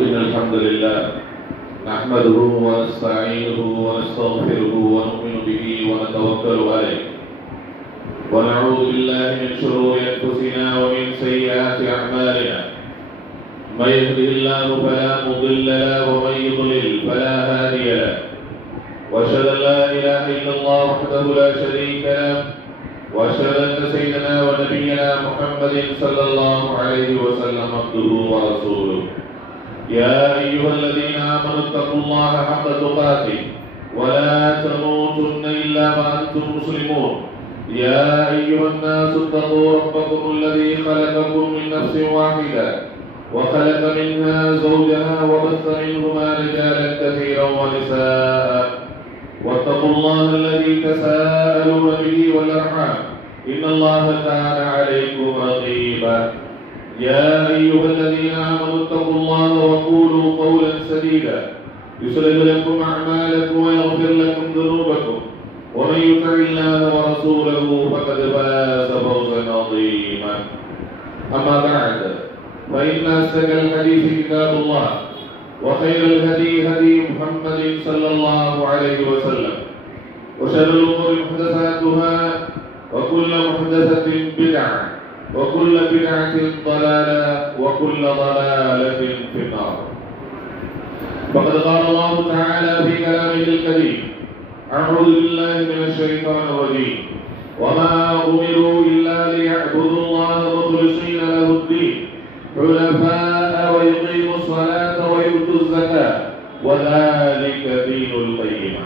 إن الحمد لله نحمده ونستعينه ونستغفره ونؤمن به ونتوكل عليه ونعوذ بالله من شرور أنفسنا ومن سيئات أعمالنا من يهده الله فلا مضل له ومن يضلل فلا هادي له وأشهد أن لا إله إلا الله وحده لا شريك له وأشهد أن سيدنا ونبينا محمد صلى الله عليه وسلم عبده ورسوله يا أيها الذين آمنوا اتقوا الله حق تقاته ولا تموتن إلا وأنتم مسلمون يا أيها الناس اتقوا ربكم الذي خلقكم من نفس واحدة وخلق منها زوجها وبث منهما رجالا كثيرا ونساء واتقوا الله الذي تساءلون به والأرحام إن الله كان عليكم رقيبا يا أيها الذين آمنوا اتقوا الله وقولوا قولا سديدا يصلح لكم أعمالكم ويغفر لكم ذنوبكم ومن يطع الله ورسوله فقد فاز فوزا عظيما أما بعد فإن أصدق الحديث كتاب الله وخير الهدي هدي محمد صلى الله عليه وسلم وشر الأمور محدثاتها وكل محدثة بدعة وكل بدعة ضلالة وكل ضلالة في النار. فقد قال الله تعالى في كلامه الكريم: أعوذ بالله من الشيطان الرجيم وما أمروا إلا ليعبدوا الله مخلصين له الدين حنفاء ويقيموا الصلاة ويؤتوا الزكاة وذلك دين القيمة.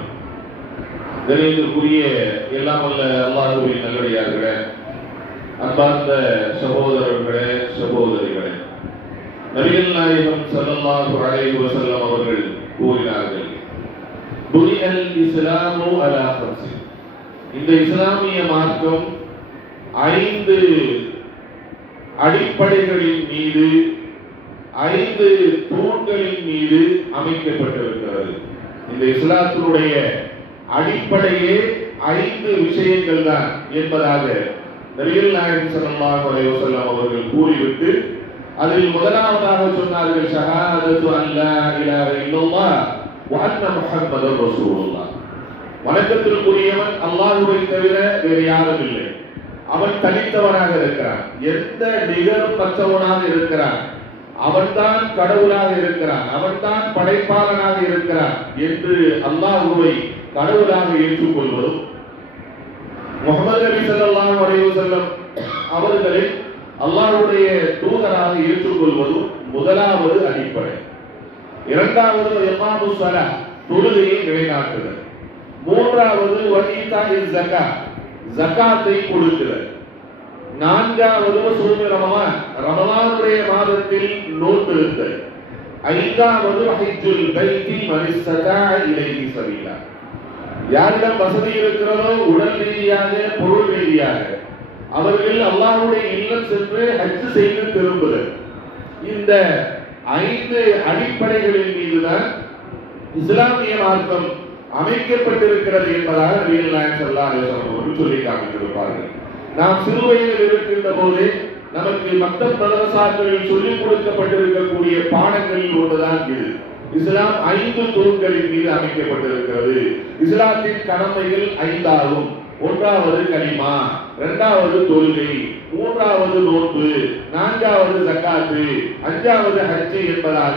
கணியத்திற்குரிய எல்லாம் வல்ல அல்லாஹ்வின் நல்லடியார்களே, அன்பார்ந்த சகோதரர்களே, சகோதரிகளே, நபிகள் நாயகம் ஸல்லல்லாஹு அலைஹி வஸல்லம் அவர்கள் கூறினார்கள், புனியல் இஸ்லாமு அலா ஹம்ஸி, இந்த இஸ்லாமிய மார்க்கம் 5 அடிப்படைகளின் மீது 5 தூண்களின் மீது அமைக்கப்பட்டிருக்கிறது. இந்த இஸ்லாத்தினுடைய அடிப்படையே 5 விஷயங்கள் தான் என்பதாக நபிகள் நாயகம் ஸல்லல்லாஹு அலைஹி வஸல்லம் அவர்கள் கூறிவிட்டு அதில் முதலாவதாக சொன்னார்கள், ஷஹாதத்து அல்லா இலாஹ இல்லல்லாஹ் வ அன்ன முஹம்மதர் ரசூலுல்லாஹ். வணக்கத்திற்குரியவன் அல்லாஹ்வை தவிர வேறு யாரும் இல்லை. அவன் தனித்தவனாக இருக்கிறான், எந்த நிகரும் மற்றவனாக இருக்கிறான், அவன்தான் கடவுளாக இருக்கிறான், அவன்தான் படைப்பாளனாக இருக்கிறான் என்று அல்லாஹ்வை கடவுளாக ஏற்றுக்கொள்வதும் முஹம்மது நபி ஸல்லல்லாஹு அலைஹி வஸல்லம் அவர்களை அல்லாஹ்வுடைய தூதராக ஏற்றுக்கொள்வதும் முதலாவது அடிப்படை. இரண்டாவது இகாமு ஸலாத், தொழுகையை நிலைநாட்டுதல். மூன்றாவது வஈதாஇஸ் ஸகாத், ஜகாத்தை கொடுத்தல். நான்காவது சௌமு ரமலான், ரமலானுடைய மாதத்தில் நோன்பிருத்தல். ஐந்தாவது ஹஜ்ஜுல் பைத்தி மன் இஸ்ததா இலைஹி சபீலா, யாரிடம் வசதி இருக்கிறதோ உடல் ரீதியாக பொருள் ரீதியாக அவர்கள் அல்லாஹ்வுடைய இல்லம் சென்று ஹஜ் செய்து திரும்புதல். இந்த 5 அடிப்படைகளின் மீதுதான் இஸ்லாமிய மார்க்கம் அமைக்கப்பட்டிருக்கிறது என்பதாக நபிகள் நாயகம் ஸல்லல்லாஹு அலைஹி வஸல்லம் அவர்கள் சொல்லி காமித்திருப்பார்கள். நாம் சிறுவயதில் இருக்கின்ற போது நமக்கு மக்தப் மதரசாக்களில் சொல்லிக் கொடுக்கப்பட்டிருக்கக்கூடிய பாடங்களில் ஒன்றுதான் இது. இஸ்லாம் 5 தூண்களின் மீது அமைக்கப்பட்டிருக்கிறது. இஸ்லாத்தின் கடமைகள் 5 ஆகும். ஒன்றாவது கலிமா, இரண்டாவது தொழுகை, மூன்றாவது நோன்பு, நான்காவது ஜகாத்து, அஞ்சாவது ஹஜ் என்பதாக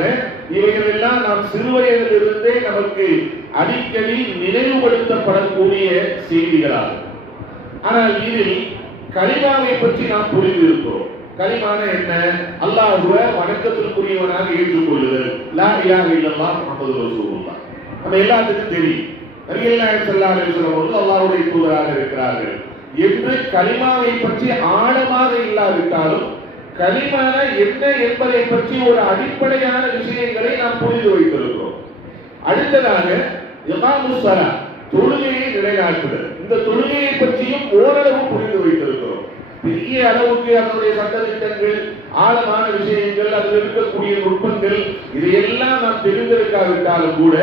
இவைகள் எல்லாம் நாம் சிறுவயதிலிருந்தே நமக்கு அடிக்கடி நினைவுபடுத்தப்படக்கூடிய செய்திகளாகும். ஆனால் இதில் கலிமாவை பற்றி நாம் புரிந்திருக்கிறோம். கலிமான என்ன? அல்லாஹ்வை வணக்கத்திற்குரியவனாக ஏற்றுக்கொள்ளுதல், லா இலாஹ இல்லல்லாஹ் முஹம்மதுர் ரசூலுல்லாஹ். நம்ம எல்லாத்துக்கும் தெரியும், நபிகள் நாயகம் ஸல்லல்லாஹு அலைஹி வஸல்லம் அவர்கள் அல்லாஹ்வுடைய தூதராக இருக்கிறார்கள் என்று கலிமாவை பற்றி ஆழமாக இல்லாவிட்டாலும் கலிமான என்ன என்பதை பற்றி ஒரு அடிப்படையான விஷயங்களை நாம் புரிந்து வைத்திருக்கிறோம். அடுத்ததாக இகாமு ஸலாத், தொழுகையை நிலைநாட்டுதல். இந்த தொழுகையை பற்றியும் ஓரளவு புரிந்து வைத்திருக்கிறோம். பெரிய அளவுக்கு அதனுடைய சட்டதிட்டங்கள், ஆழமான விஷயங்கள், அதில் இருக்கக்கூடிய நுட்பங்கள் இதையெல்லாம் நாம் தெரிந்திருக்காவிட்டாலும் கூட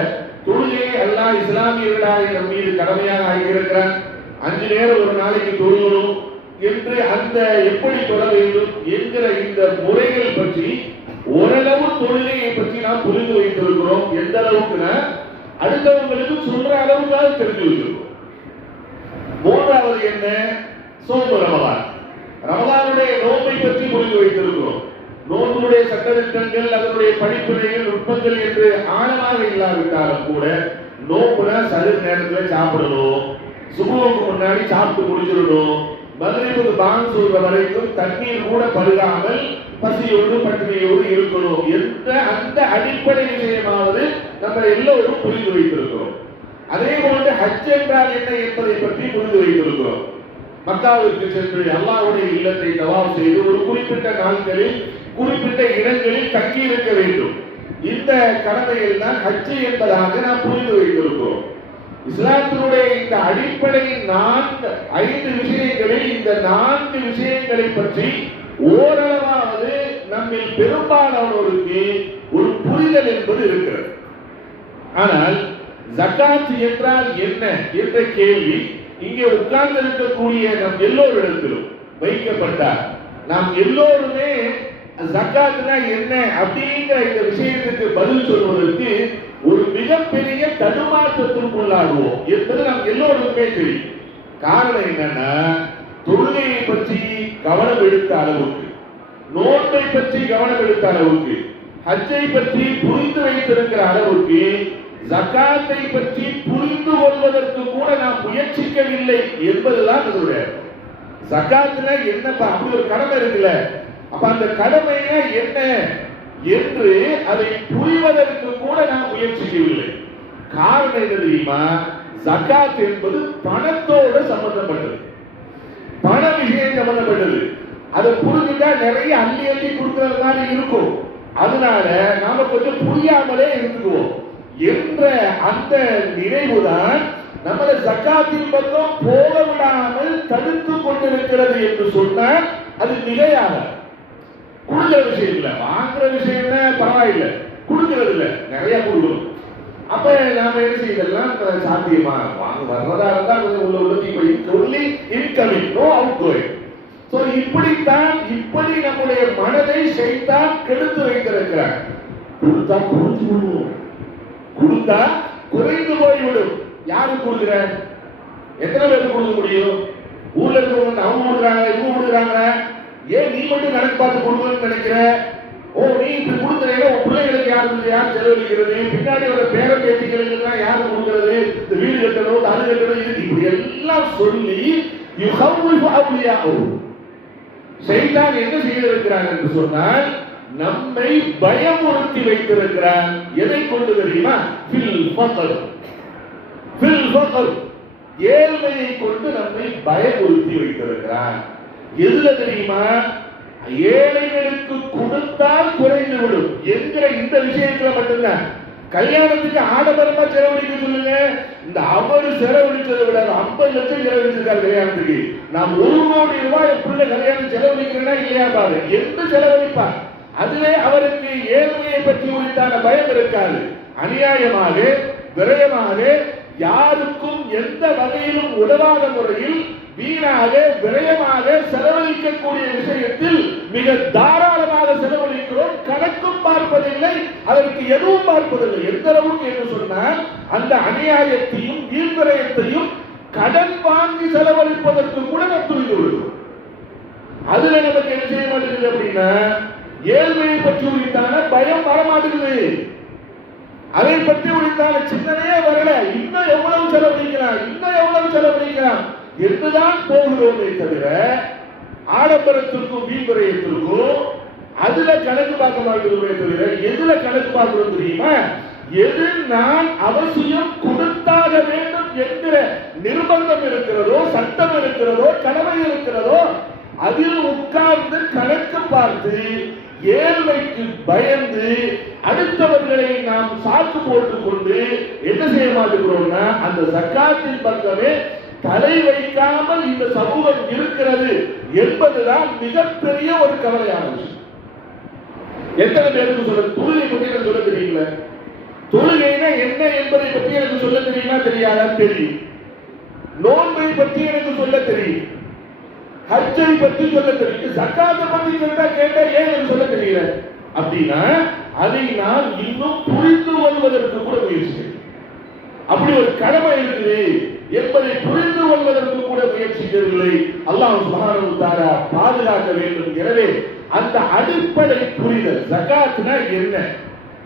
தொழுகையை அல்லாஹ் இஸ்லாமியர்களாக நம் மீது கடமையாக ஆகியிருக்கிறான். 5 நேரம் ஒரு நாளைக்கு தொழுகணும் என்று அந்த எப்படி தொழ வேண்டும் என்கிற இந்த முறைகள் பற்றி ஓரளவு தொழுகையை பற்றி நாம் புரிந்து வைத்திருக்கிறோம். எந்த அளவுக்குன்னா அடுத்தவங்களுக்கு சொல்ற அளவுக்காக தெரிஞ்சு வச்சிருக்கோம். மூன்றாவது என்ன? சோம்பு ரமலான். ரமலானுடைய நோன்பை பற்றி புரிந்து வைத்திருக்கிறோம். நோன்புடைய சட்டத்திட்டங்கள், அதனுடைய படிப்பினைகள், நுட்பங்கள் என்று ஆழமாக இல்லாவிட்டாலும் கூட நோம்புனா சரி நேரத்தில் சாப்பிடணும், சுபுவுக்கு முன்னாடி சாப்பிட்டு முடிச்சிடணும், மகரிபுக்கு பாங் சொல்ற வரைக்கும் தண்ணீர் கூட பருகாமல் பசியோடு பட்டினியோடு இருக்கணும் என்ற அந்த அடிப்படை விஷயமாவது நம்ம எல்லோரும் புரிந்து வைத்திருக்கிறோம். அதே போன்று ஹஜ் என்றால் என்ன என்பதை பற்றி புரிந்து வைத்திருக்கிறோம். மக்காவிற்கு சென்று அல்லாஹ்வுடைய இல்லத்தை தவாப் செய்து ஒரு குறிப்பிட்ட நாட்களில் குறிப்பிட்ட இடங்களில் தங்கி இருக்க வேண்டும். இந்த கடமையில் தான் ஹஜ் என்பதாக நாம் புரிந்து வைத்திருக்கிறோம். இஸ்லாத்தினுடைய இந்த அடிப்படை 5 விஷயங்களில் இந்த 4 விஷயங்களை பற்றி ஓரளவாவது நம்மில் பெரும்பாலானோருக்கு ஒரு புரிதல் என்பது இருக்கிறது. ஆனால் ஜகாத் என்றால் என்ன என்ற கேள்வி இங்கே உட்கார்ந்து இருக்கக்கூடிய நம் எல்லோரிடத்திலும் வைக்கப்பட்டார். நாம் எல்லோருமே ஜகாத்னா என்ன அப்படிங்கிற இந்த விஷயத்துக்கு பதில் சொல்வதற்கு ஒரு மிகப்பெரிய தடுமாற்றத்திற்குள்ளாடுவோம் என்பது நாம் எல்லோருக்குமே தெரியும். காரணம் என்னன்னா, தொழுகையை பற்றி கவனம் எடுத்த அளவுக்கு, நோன்பை பற்றி கவனம் எடுத்த அளவுக்கு, ஹஜ்ஜை பற்றி புரிந்து வைத்திருக்கிற அளவுக்கு, ஜகாத்தை பற்றி புரிந்து கொள்வதற்கு கூட நாம் முயற்சிக்கவில்லை என்பதுதான் இதனுடைய. ஜகாத்னா என்னப்பா, அப்படி ஒரு கடமை இருக்குல்ல, அப்ப அந்த கடமைனா என்ன என்று அதை புரிவதற்கு கூட நாம் முயற்சிக்கவில்லை. காரணம் என்ன தெரியுமா? ஜகாத் என்பது பணத்தோடு சம்பந்தப்பட்டது, பண விஷயம் சம்பந்தப்பட்டது. அதை புரிஞ்சுட்டா நிறைய அள்ளி அள்ளி கொடுக்கிற மாதிரி இருக்கும். அதனால நாம கொஞ்சம் புரியாமலே இருந்துக்குவோம் என்ற அந்த நினைவுதான் நம்மளை ஜகாத்தின் பக்கம் போக விடாமல் தடுத்து கொண்டிருக்கிறது என்று சொன்னால் அது மிகையாக. கொடுக்கிற விஷயம் இல்ல, வாங்குற விஷயம்னா பரவாயில்லை, கொடுக்கிறது இல்ல, நிறைய கொடுக்கணும். அப்ப நாம என்ன செய்யலாம், சாத்தியமா வாங்க வர்றதா இருந்தா கொஞ்சம் உள்ள போய் சொல்லி incoming no outgoing. So இப்படித்தான் இப்படி நம்முடைய மனதை ஷைத்தான் கெடுத்து வைத்திருக்கிறார். கொடுத்தா குறைஞ்சு விடுவோம், கொடுத்தா குறைந்து போய்விடும். யாரு கொடுக்குற? எத்தனை பேருக்கு கொடுக்க முடியும்? ஊர்ல இருக்கிறவங்க அவங்க கொடுக்குறாங்க, இவங்க கொடுக்குறாங்க, ஏன் நீ மட்டும் கணக்கு பார்த்து கொடுக்கணும்னு நினைக்கிற? ஓ, நீ இப்படி கொடுக்குறீங்க, உன் பிள்ளைகளுக்கு யார் செலவழிக்கிறது, பின்னாடி வர பேர பேத்திகளுக்கு யாரு கொடுக்கிறது, இந்த வீடு கட்டணும், அது கட்டணும், இது இப்படி எல்லாம் சொல்லி சைத்தான் என்ன செய்திருக்கிறான் என்று சொன்னால் நம்மை பயமுறுத்தி வைத்திருக்கிறான். எதை கொண்டு தெரியுமா? ஏழ்மையை கொண்டு நம்மை பயமுறுத்தி வைத்திருக்கிறான். எதுல தெரியுமா? ஏழைகளுக்கு கொடுத்தால் குறைந்து விடும் என்கிற இந்த விஷயத்துல மட்டும்தான். கல்யாணத்துக்கு ஆடம்பரமா செலவழிக்க சொல்லுங்க, இந்த அவரு செலவழிச்சதை விட 50 லட்சம் செலவழிச்சிருக்காரு கல்யாணத்துக்கு. நாம் 1 கோடி ரூபாய் பிள்ளை கல்யாணம் செலவழிக்கிறேன்னா இல்லையா பாரு, என்று செலவழிப்பார். அதுவே அவருக்கு ஏழ்மையை பற்றி உரித்தான பயம் இருக்காது. அநியாயமாக விரயமாக யாருக்கும் எந்த வகையிலும் உதவாத முறையில் வீணாக விரயமாக செலவழிக்கக்கூடிய விஷயத்தில் மிக தாராளமாக செலவழிக்கிறோம். கணக்கும் பார்ப்பதில்லை, அதற்கு எதுவும் பார்ப்பதில்லை. எந்த அளவுக்கு என்று சொன்னால் அந்த அநியாயத்தையும் வீண்விரயத்தையும் கடன் வாங்கி செலவழிப்பதற்கு கூட நாம் துணிந்து விடுகிறோம். அதுல நமக்கு என்ன செய்ய மாட்டேங்குது அப்படின்னா, ஏழ்மையை பற்றி உரித்தான பயம் வரமாட்டேங்குது, அதை பற்றி உரித்தான சிந்தனையே வரல. இன்னும் எவ்வளவு செலவழிக்கலாம், இன்னும் எவ்வளவு செலவழிக்கலாம் என்றுதான் போகிறோமே தவிர ஆடம்பரத்திற்கும் வீண்விரயத்திற்கும் அதுல கணக்கு பார்க்க மாட்டோமே தவிர எதுல கணக்கு பார்க்கிறோம் தெரியுமா? எது நான் அவசியம் கொடுத்தாக வேண்டும் என்கிற நிர்பந்தம் இருக்கிறதோ, சட்டம் இருக்கிறதோ, கடமை இருக்கிறதோ அதில் உட்கார்ந்து கணக்கு பார்த்து ஏழ்மைக்கு பயந்து அடுத்தவர்களை நாம் சாக்கு போட்டுக் கொண்டு என்ன செய்ய மாட்டேங்கிறோம்னா அந்த ஜகாத்தின் பக்கமே தலை வைக்காமல் இந்த சமூகம் இருக்கிறது என்பதுதான் மிகப்பெரிய ஒரு கவலையான விஷயம். எத்தனை பேருக்கு சொல்ல தொழுகை பற்றி எனக்கு சொல்ல தெரியல? தொழுகைனா என்ன என்பதை பற்றி எனக்கு சொல்ல தெரியுமா தெரியாதா? தெரியும். நோன்பை பற்றி எனக்கு சொல்ல தெரியும், ஹஜ்ஜை பற்றி சொல்ல தெரியும், ஜகாத்தை பற்றி கேட்டா ஏன் எனக்கு சொல்ல தெரியல? அப்படின்னா அதை நாம் இன்னும் புரிந்து கொள்வதற்கு கூட முயற்சி, அப்படி ஒரு கடமை இருக்குது என்பதை புரிந்து கொள்வதற்கு கூட முயற்சிக்கவில்லை. அல்லாஹ் சுப்ஹானஹு வ தஆலா பாதுகாக்க வேண்டும். எனவே அந்த அடிப்படை புரிதல் ஜகாத்னா என்ன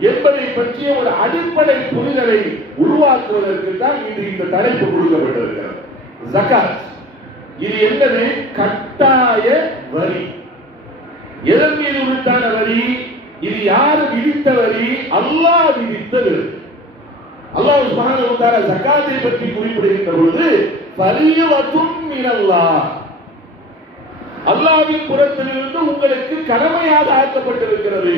என்பதை பற்றிய ஒரு அடிப்படை புரிதலை உருவாக்குவதற்கு தான் இன்று இந்த தலைப்பு கொடுக்கப்பட்டிருக்கிறது. ஜகாத் இது என்னது? கட்டாய வரி. எதன் மீது உரித்தான வரி? இது யார் விதித்த வரி? அல்லாஹ் விதித்த வரி. அல்லாஹ் சுப்ஹானஹு வ தஆலா ஜகாத்தை பற்றி குறிப்பிடுகின்ற பொழுது ஃபரீதத்துன் மினல்லாஹ், அல்லாஹ்வின் புறத்திலிருந்து உங்களுக்கு கடமையாக ஆக்கப்பட்டிருக்கிறது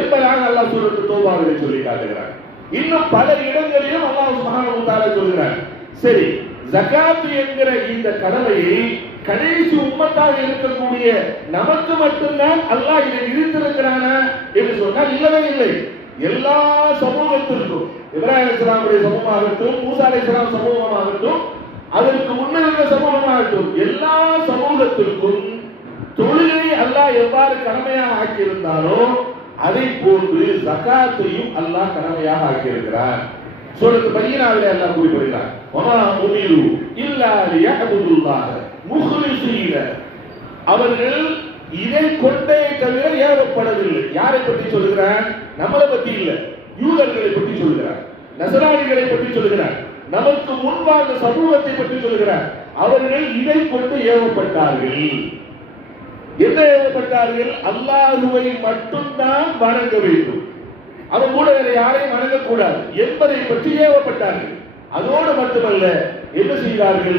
என்பதாக அல்லாஹ் சூரத்து தௌபாவிலே சொல்லி காட்டுகிறார். இன்னும் பல இடங்களிலும் அல்லாஹ் சுப்ஹானஹு வ தஆலா சொல்கிறார். சரி, ஜகாத் என்கிற இந்த கடமையை கடைசி உம்மத்தாக இருக்கக்கூடிய நமக்கு மட்டும்தான் அல்லாஹ் இதை விதித்திருக்கிறானா என்று சொன்னால் இல்லவே இல்லை. எல்லா சமூகத்திற்கும், இப்ராஹிம் அலைஹிஸ்ஸலாமுடைய சமூகமாகட்டும், மூசா அலைஹிஸ்ஸலாம் சமூகமாகட்டும், அதற்கு முன்னிருந்த சமூகமாகட்டும், எல்லா சமூகத்திற்கும் தொழிலை அல்லாஹ் எவ்வாறு கடமையாக ஆக்கியிருந்தாரோ அதை போன்று ஜகாத்தையும் அல்லாஹ் கடமையாக ஆக்கியிருக்கிறார். சூரத்து பையினாவிலே அல்லாஹ் குறிப்பிடுகிறார், வமா உமிரு இல்லா லியஅபுதுல்லாஹ முஹ்லிஸீன, அவர்கள் இதை கொண்டே தவிர ஏவப்படவில்லை. யாரை பற்றி சொல்கிறார்? நம்மளை பற்றி இல்லை, யூதர்களை பற்றி சொல்கிறார், நசராணிகளை பற்றி சொல்கிறார், நமக்கு முன்வாழ்ந்த சமூகத்தை பற்றி சொல்கிறார். அவர்கள் இதை கொண்டு ஏவப்பட்டார்கள். என்ன ஏவப்பட்டார்கள்? அல்லாஹுவை மட்டும்தான் வணங்க வேண்டும், அவன் கூட வேற யாரையும் வணங்கக்கூடாது என்பதை பற்றி ஏவப்பட்டார்கள். அதோடு மட்டுமல்ல, என்ன செய்தார்கள்?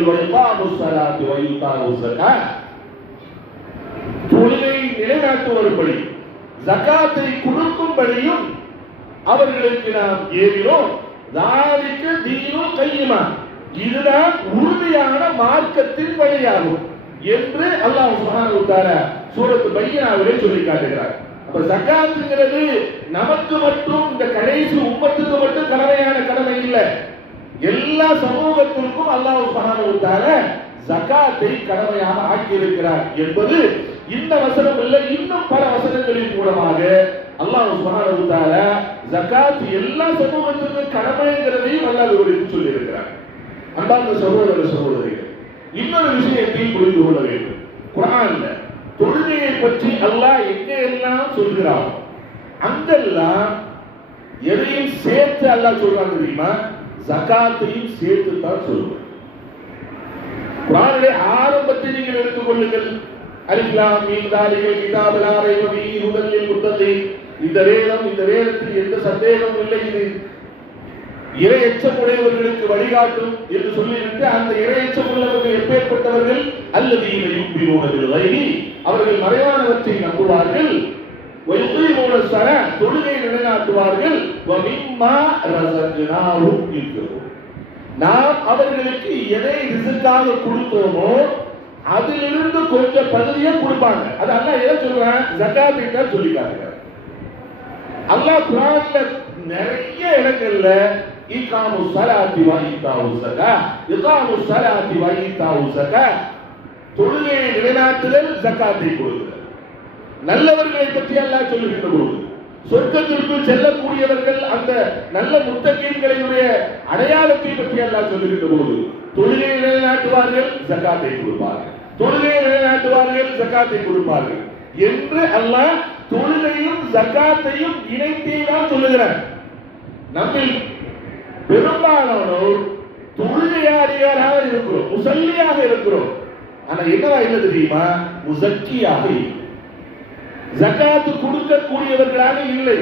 தொழிலை நிலைநாட்டுவதுபடி ஜகாத்தை கொடுக்கும்படியும் அவர்களுக்கு நாம் ஏவினோம். தாலிக தீனு கையிமா, இதுதான் உறுதியான மார்க்கத்தின் வழியாகும் என்று அல்லாஹ் சுப்ஹானஹு வ தஆலா சூரத்து பையினாவிலே சொல்லி காட்டுகிறார். அப்ப ஜகாத்ங்கிறது நமக்கு மட்டும், இந்த கடைசி உம்மத்துக்கு மட்டும் கடமையான கடமை இல்லை, எல்லா சமூகத்திற்கும் அல்லாஹ் சுப்ஹானஹு வ தஆலா ஜகாத்தை கடமையாக ஆக்கியிருக்கிறார் என்பது இந்த வசனம் இல்லை, இன்னும் பல வசனங்களின் மூலமாக அல்லாஹ் சுப்ஹானஹு வ தஆலா ஜகாத் எல்லா சமூகத்திற்கும் கடமைங்கிறதையும் அல்லாஹ் விவரித்து சொல்லி இருக்கிறார். அன்பார்ந்த சகோதர சகோதரிகள், இன்னொரு விஷயத்தை புரிந்து கொள்ள வேண்டும். குர்ஆன்ல தொழுகையை பற்றி அல்லாஹ் எங்கெல்லாம் சொல்கிறான் அங்கெல்லாம் எதையும் சேர்த்து அல்லாஹ் சொல்றாங்க தெரியுமா? ஜகாத்தையும் சேர்த்து தான் சொல்லுவார். குர்ஆனுடைய ஆரம்பத்தை நீங்கள் எடுத்துக் கொள்ளுங்கள். அலிஃப் லாம் மீம் தாலிகல் கிதாபு லா ரைப ஃபீஹி ஹுதல் லில் முத்தகீன். இந்த வேதம், இந்த வேதத்தில் எந்த சந்தேகமும் இல்லை, இது இறை எச்சமுடையவர்களுக்கு வழிகாட்டும் என்று சொல்லிவிட்டு அந்த இறை எச்சமுள்ளவர்கள் எப்பேற்பட்டவர்கள்? அல்லதீன யுமினூன பில் கைபி, அவர்கள் மறைவானவற்றை நம்புவார்கள். வயுகீமூன ஸலாத், தொழுகையை நிலைநாட்டுவார்கள். வ மிம்மா ரஸக்னாஹும் யுன்ஃபிகூன், நாம் அவர்களுக்கு எதை ரிஸ்காக கொடுத்தோமோ அதிலிருந்து கொஞ்சம் பகுதியை கொடுப்பாங்க. அது அல்லாஹ் எதை சொல்றான்? ஜகாத்தை தான் சொல்லி காட்டுகிறார். அல்லாஹ் குர்ஆன்ல நிறைய இடங்கள்ல இகாமு ஸலாத்தி வ ஈதாஉ ஸகாத், இகாமு ஸலாத்தி வ ஈதாஉ ஸகாத், தொழுகையை நிலைநாட்டுதல், ஜகாத்தை கொடுக்கிறது. நல்லவர்களை பற்றி அல்லாஹ் சொல்லுகின்ற பொழுது சொர்க்கத்திற்கு செல்லக்கூடியவர்கள், அந்த நல்ல முத்தகீன்களுடைய அடையாளத்தை பற்றி அல்லாஹ் சொல்லுகின்ற பொழுது தொழுகையை நிலைநாட்டுவார்கள், ஜகாத்தை கொடுப்பார்கள், தொழுகையை நிலைநாட்டுவார்கள், ஜகாத்தை கொடுப்பார்கள் என்று அல்லாஹ் தொழுகையும் ஜகாத்தையும் இணைத்தே தான் சொல்லுகிறார். நம்மில் பெரும்பாலானோர் தொழுகையாளிகளாக இருக்கிறோம், முசல்லியாக இருக்கிறோம். ஆனா என்னவா இல்லை தெரியுமா? முஸக்கியாக இல்லை, ஜகாத்து கொடுக்கக்கூடியவர்களாக இல்லை.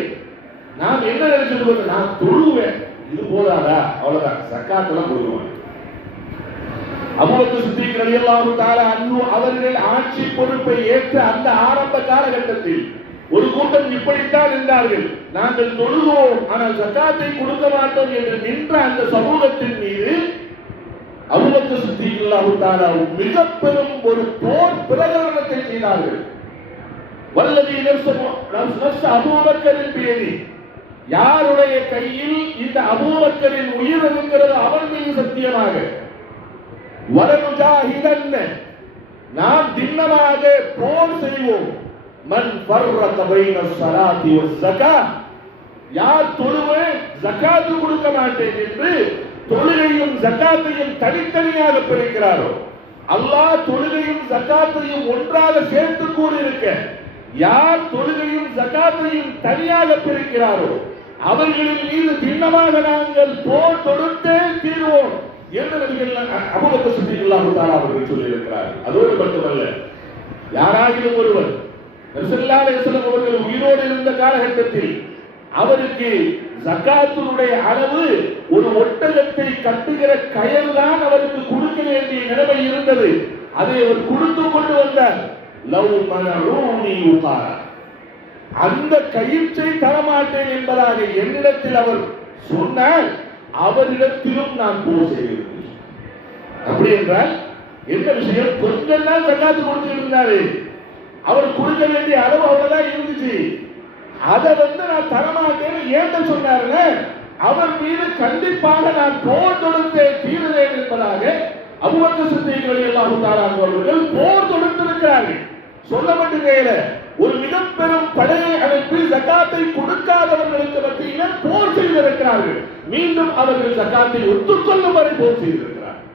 நாம் என்ன நினைச்சிட்டு, நான் தொழுவேன், இது போதாதா, அவ்வளவுதான், ஜகாத்தெல்லாம் கொடுக்குவேன். அபூபக்கர் சித்திக் ரலியல்லாஹு தஆலா அன்ஹு அவர்கள் ஆட்சி பொறுப்பை ஏற்ற அந்த ஆரம்ப காலகட்டத்தில் ஒரு கூட்டம் இப்படித்தான் இருந்தார்கள். நாங்கள் தொழுவோம் ஆனால் ஜகாத்தை கொடுக்க மாட்டோம் என்று நின்ற அந்த சமூகத்தின் மீது அபூபக்கர் சித்திக் ரலியல்லாஹு தஆலா மிக பெரும் ஒரு போர் பிரகடனத்தை செய்தார்கள். வல்லதி நஃப்ஸு அபூபக்கரின் பியதி, யாருடைய கையில் இந்த அபூபக்கரின் உயிர் இருக்கிறது அவன் மீது சத்தியமாக, வலனுஜாஹிதன்ன, நாம் திண்ணமாக போர் செய்வோம், மன் ஃபர்ரக பைன ஸலாத்தி வஸ்ஸகா, யார் தொழுவேன் ஜகாத்து கொடுக்க மாட்டேன் என்று தொழுகையும் ஜகாத்தையும் தனித்தனியாக பிரிக்கிறாரோ, அல்லாஹ் தொழுகையும் ஜகாத்தையும் ஒன்றாக சேர்த்து கூறியிருக்க, யார் தொழுகையும் ஜகாத்தையும் தனியாக பிரிக்கிறாரோ அவர்களின் மீது திண்ணமாக நாங்கள் போர் தொடுத்தே தீர்வோம் என்று நபிகள் அபூபக்கர் ஸித்தீக் அவர்கள் சொல்லியிருக்கிறார். அதோடு மட்டுமல்ல, யாராகிலும் ஒருவர் ஸல்லல்லாஹு அலைஹி வஸல்லம் அவர்கள் உயிரோடு இருந்த காலகட்டத்தில் அவருக்கு ஜகாத்துடைய அளவு ஒரு ஒட்டகத்தை கட்டுகிற கயல் தான் அவருக்கு கொடுக்க வேண்டிய நிலைமை இருந்தது. அதை அவர் கொடுத்து கொண்டு வந்தார். லவ் மனஊனி உகாரா, அந்த கயிற்றை தரமாட்டேன் என்பதாக என்னிடத்தில் அவர் சொன்னார், அவரிடத்திலும் நான் போர் செய்கிறேன். அப்படி என்றால் என்ன விஷயம்? கொஞ்சம் தான் ஜகாத்து கொடுத்து இருந்தாரு, அவர் கொடுக்க வேண்டிய அளவு அவ்வளவுதான் இருந்துச்சு. அதை நான் தரமாட்டேன்னு ஏன் சொன்னாருங்க, அவர் மீது கண்டிப்பாக நான் போர் தொடுத்தே தீருவேன் என்பதாக அபூபக்கர் ஸித்தீக் ரலியல்லாஹு தஆலா அவர்கள் போர் தொடுத்திருக்கிறார்கள். சொல்லப்பட்டிருக்கையில ஒரு மிக பெரும் படையை அனுப்பி ஜகாத்தை கொடுக்காதவர்களுக்கு மத்தியில போர் செய்திருக்கிறார்கள். மீண்டும் அவர்கள் ஜகாத்தை ஒத்துக்கொள்ளும் வரை போர் செய்திருக்கிறார்கள்.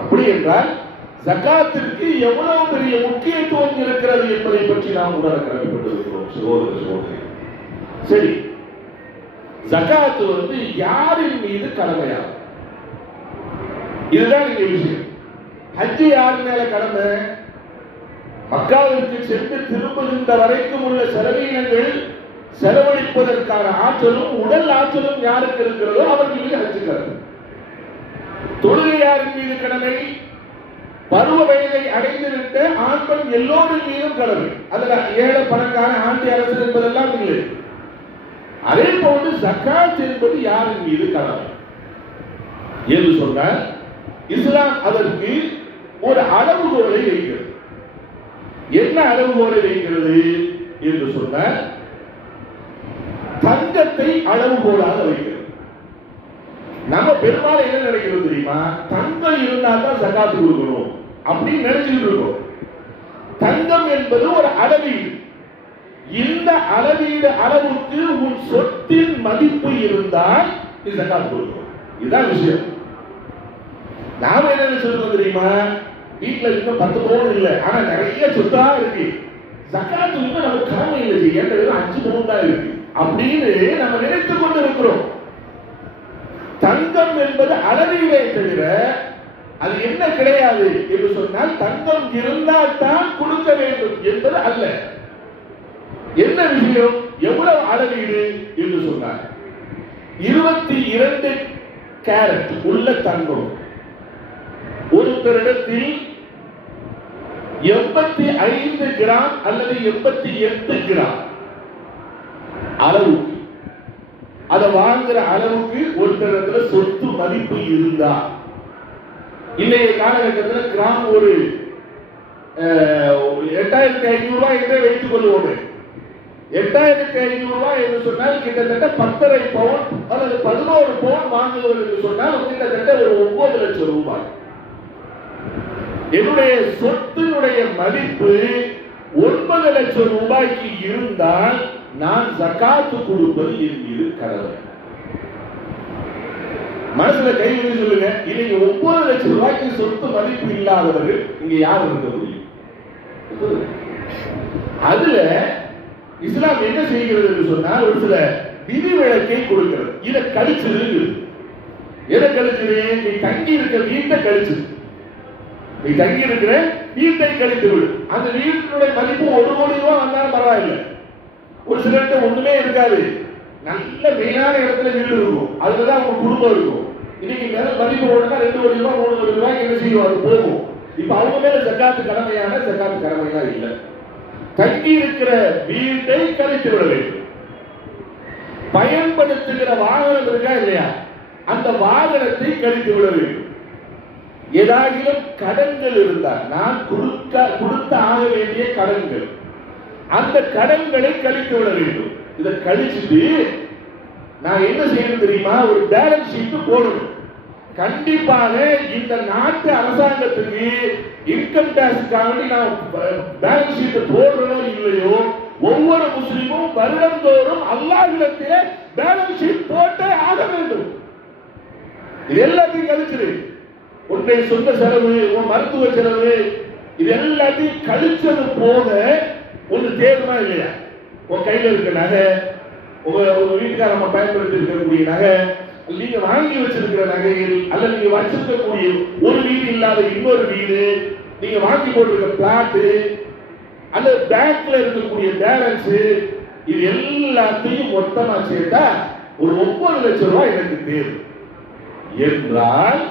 அப்படி என்றால் ஜகாத்திற்கு எவ்வளவு பெரிய முக்கியத்துவம் இருக்கிறது என்பதை பற்றி நாம் உணர கடமைப்பட்டிருக்கிறோம் சகோதரர்களே. சரி, ஜகாத்து யாரின் மீது கடமையாகும்? இதுதான் இங்க விஷயம். ஹஜ் யார் மேல கடமை? மக்காவிற்கு சென்று திரும்புகின்ற வரைக்கும் உள்ள செலவீனங்கள் செலவழிப்பதற்கான ஆற்றலும் உடல் ஆற்றலும் யாருக்கு இருக்கிறதோ அவர்கள் மீது ஹஜ் கடமை. தொழுகை யாரின் மீது கடமை? பருவ வயதை அடைந்துவிட்ட ஆண் பெண் எல்லோரின் மீதும் கடமை. அதுல ஏழை பணக்கார ஆண்டி அரசு என்பதெல்லாம் இல்லை. அதே போன்று ஜகாத் என்பது யாரின் மீது கடமை என்று சொன்னால் இஸ்லாம் அதற்கு ஒரு அளவுகோலை வைக்கிறது. என்ன அளவுகோலை வைக்கிறது என்று சொன்னால் தங்கத்தை அளவுகோலாக வைக்கிறது. நம்ம பெரும்பாலும் என்ன நினைக்கிறது தெரியுமா? தங்கம் இருந்தால் தான் ஜகாத் கொடுக்கணும் அப்படின்னு நினைச்சுட்டு இருக்கோம். தங்கம் என்பது ஒரு அளவீடு. இந்த அளவீடு அளவுக்கு உன் சொத்தின் மதிப்பு இருந்தால் நீ ஜகாத் கொடுக்கணும். இதுதான் விஷயம். நாம என்ன சொல்றோம் தெரியுமா? வீட்டுல இன்னும் 10 பவுன் இல்லை, ஆனா நிறைய சொத்தா இருக்கு, ஜகாத் நமக்கு கடமை இல்லை, என்கிட்ட 5 பவுன் தான் இருக்கு அப்படின்னு நம்ம நினைத்துக் கொண்டு இருக்கிறோம். தங்கம் என்பது அளவீடை தவிர அது என்ன கிடையாது என்று சொன்னால் தங்கம் இருந்தால் தான் கொடுக்க வேண்டும் என்பது அல்ல. என்ன விஷயம்? எவ்வளவு அளவீடு என்று சொன்னார்? 22 கேரட் உள்ள தங்கம் ஒருத்தரிடத்தில் 85 கிராம் அல்லது 88 கிராம் அளவுக்கு, அதை வாங்குற அளவுக்கு ஒருத்தரிடத்துல சொத்து மதிப்பு இருந்தா, இன்றைய காலகட்டத்தில் கிராம் ஒரு 8500 ரூபாய் என்றே வைத்துக் கொள்வோம். 8500 ரூபாய் என்று சொன்னால் கிட்டத்தட்ட 10.5 பவுன் அல்லது 11 பவுன் வாங்குவது என்று சொன்னால் கிட்டத்தட்ட ஒரு 9 லட்சம் ரூபாய். என்னுடைய சொத்தினுடைய மதிப்பு 9 லட்சம் ரூபாய்க்கு இருந்தால் நான் ஜகாத்து கொடுப்பது என் மீது கடமை. மனசுல கை வச்சு சொல்லுங்க, இன்னைக்கு 9 லட்சம் ரூபாய்க்கு சொத்து மதிப்பு இல்லாதவர்கள் இங்க யார் இருக்க முடியும்? அதுல இஸ்லாம் என்ன செய்கிறது என்று சொன்னால் ஒரு சில விதிவிலக்கை கொடுக்கிறது. இதை கழிச்சது. எதை கழிச்சது? நீ தங்கி இருக்கிற வீட்டை கழிச்சது. நீ தங்கி இருக்கிற வீட்டை கழித்து விடு. அந்த வீட்டினுடைய மதிப்பு 1 கோடி ரூபாய் வந்தாலும் பரவாயில்லை. ஒரு சிலர்கிட்ட ஒண்ணுமே இருக்காது, நல்ல மெயினான இடத்துல வீடு இருக்கும், அதுலதான் அவங்க குடும்பம் இருக்கும். இன்னைக்கு மதிப்பு ஓடுனா 2 கோடி ரூபாய் 3 கோடி ரூபாய் என்ன செய்வாங்க போகும். இப்ப அவங்க மேல ஜகாத்து கடமையான ஜகாத்து கடமைதான் இல்லை. தங்கி இருக்கிற வீட்டை கழித்து விட வேண்டும். பயன்படுத்துகிற வாகனம் இருக்கா இல்லையா, அந்த வாகனத்தை கழித்து விட வேண்டும். ஏதாகிலும் கடன்கள் இருந்தால், நான் கொடுத்த ஆக வேண்டிய கடன்கள், அந்த கடன்களை கழித்து விட வேண்டும். இதை கழிச்சுட்டு நான் என்ன செய்யணும் தெரியுமா? ஒரு பேலன்ஸ் ஷீட் போடணும். கண்டிப்பாக இந்த நாட்டு அரசாங்கத்துக்கு இன்கம் டாக்ஸ்க்காக நான் பேலன்ஸ் ஷீட் போடுறதோ இல்லையோ, வருடந்தோறும் அல்லாஹ்விடத்திலே பேலன்ஸ் ஷீட் போட்டே ஆக வேண்டும். இது எல்லாத்தையும் கழிச்சிரு. உன்னுடைய சொந்த செலவு, உன் மருத்துவ செலவு, இது எல்லாத்தையும் கழிச்சது போக ஒன்று தேர்மா இல்லையா? உன் கையில் இருக்க நகை, உங்க வீட்டுக்காரங்க பயன்படுத்தி இருக்கக்கூடிய நகை, நீங்க வாங்கி வச்சிருக்கிற நகைகள், அல்லது நீங்க வச்சிருக்கக்கூடிய ஒரு வீடு இல்லாத இன்னொரு வீடு, நீங்க வாங்கி போட்டிருக்க பிளாட், அல்லது பேங்க்ல இருக்கக்கூடிய பேலன்ஸ், இது எல்லாத்தையும் மொத்தமா சேர்த்தா ஒரு 9 லட்சம் ரூபாய் எனக்கு தேவை என்றால்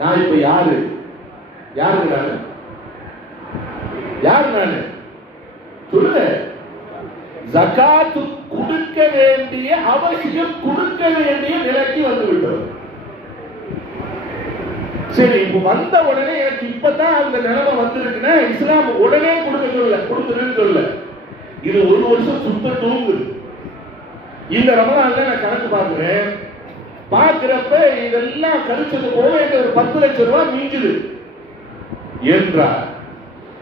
நான் இப்ப யாரு நானு சொல்லுங்க. ஜகாத் கொடுக்க வேண்டிய அவசியம், கொடுக்க வேண்டிய நிலைக்கு வந்து விட்டது. சரி, இப்ப வந்த உடனே எனக்கு இப்பதான் அந்த நிலைமை வந்திருக்குன்னா இஸ்லாம் உடனே கொடுத்துருன்னு சொல்ல. இது 1 வருஷம் சுத்த தூங்குது. இந்த ரமலான்ல நான் கணக்கு பார்க்கிறப்ப இதெல்லாம் கழிச்சது போக ஒரு 10 லட்சம் ரூபாய் மீஞ்சுது என்றார்.